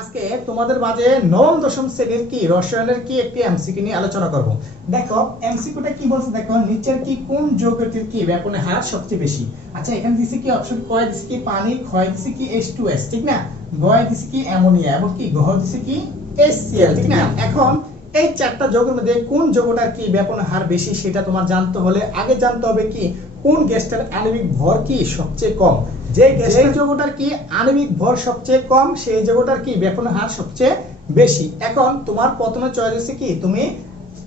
আজকে তোমাদের মাঝে নবম দশম শ্রেণীর কি রসায়নের কি একটি এমসিকিউ নিয়ে আলোচনা করব। দেখো এমসিকিউটা কি বলছে, দেখো নিচের কি কোন যৌগটির কি ব্যাপনের হার সবচেয়ে বেশি। আচ্ছা এখানে দিছি কি অপশন, ক দিছি কি পানি, খ দিছি কি H2S, ঠিক না, গ দিছি কি অ্যামোনিয়া এবং কি ঘ দিছি কি HCl, ঠিক না। এখন এই চারটা যৌগের মধ্যে কোন যৌগটার কি ব্যাপনের হার বেশি সেটা তোমার জানতে হলে আগে জানতে হবে কি কোন গ্যাসটার আণবিক ভর কি সবচেয়ে কম। যে যৌগটার কি আণবিক ভর সবচেয়ে কম সেই যৌগটার কি ব্যাপনের হার সবচেয়ে বেশি। এখন তোমার প্রথমে চয়েস হচ্ছে কি তুমি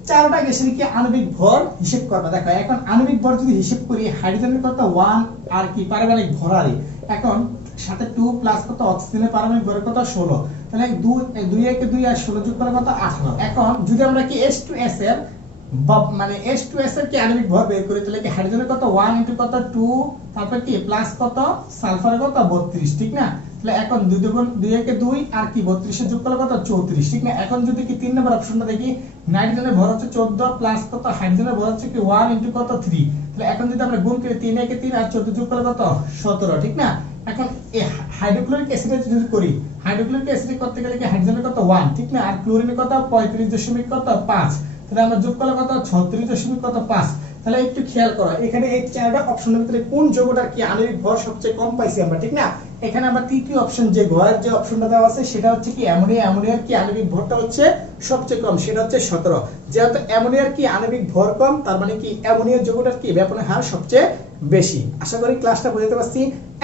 চারটা গ্যাসের কি আণবিক ভর হিসাব করবে। দেখো এখন আণবিক ভর যদি হিসাব করি, হাইড্রোজেনের কত 1 আর কি পারমাণবিক ভর আর এখন সাথে 2 প্লাস কত অক্সিজেনের পারমাণবিক ভর কত 16, তাহলে 2 একে 2 আর 16 যোগ করে কত 18। এখন যদি আমরা কি H2S এর মানে H2S এর কি আণবিক ভর বের করি, তাহলে কি হাইড্রোজেনের কত 1 ইনটু কত 2, তারপর কি প্লাস কত সালফারের কত 32, ঠিক না। তাহলে এখন 2 দুগুণ 2 একে 2 আর কি 32 এর যোগ করলে কত 34, ঠিক না। এখন যদি কি 3 নম্বর অপশনটা দেখি, নাইট্রোজেনের ভর হচ্ছে 14 প্লাস কত হাইড্রোজেনের ভর হচ্ছে কি 1 ইনটু কত 3, তাহলে এখন যদি আমরা গুণ করি 3 একে 3 আর 14 যোগ করলে কত 17, ঠিক না। এখন এই হাইড্রোক্লোরিক অ্যাসিড যদি করি, হাইড্রোক্লোরিক অ্যাসিড করতে গেলে কি হাইড্রোজেনের কত 1, ঠিক না, আর ক্লোরিনের কত 35.5, তাহলে আমরা যোগ করলে কত 36.5। তাহলে একটু খেয়াল করো এখানে এই চারটা অপশনের ভিতরে কোন যৌগটার কি আণবিক ভর সবচেয়ে কম পাইছি আমরা, ঠিক না। এখানে আমরা তৃতীয় অপশন যে গয়ের যে অপশনটা দেওয়া আছে সেটা হচ্ছে কি অ্যামোনিয়া, অ্যামোনিয়ার কি আণবিক ভরটা হচ্ছে সবচেয়ে কম, সেটা হচ্ছে 17। যেহেতু অ্যামোনিয়ার কি আণবিক ভর কম, তার মানে কি অ্যামোনিয়া যৌগটার কি ব্যাপনের হার সবচেয়ে বেশি। আশা করি ক্লাসটা বুঝতে পারছি।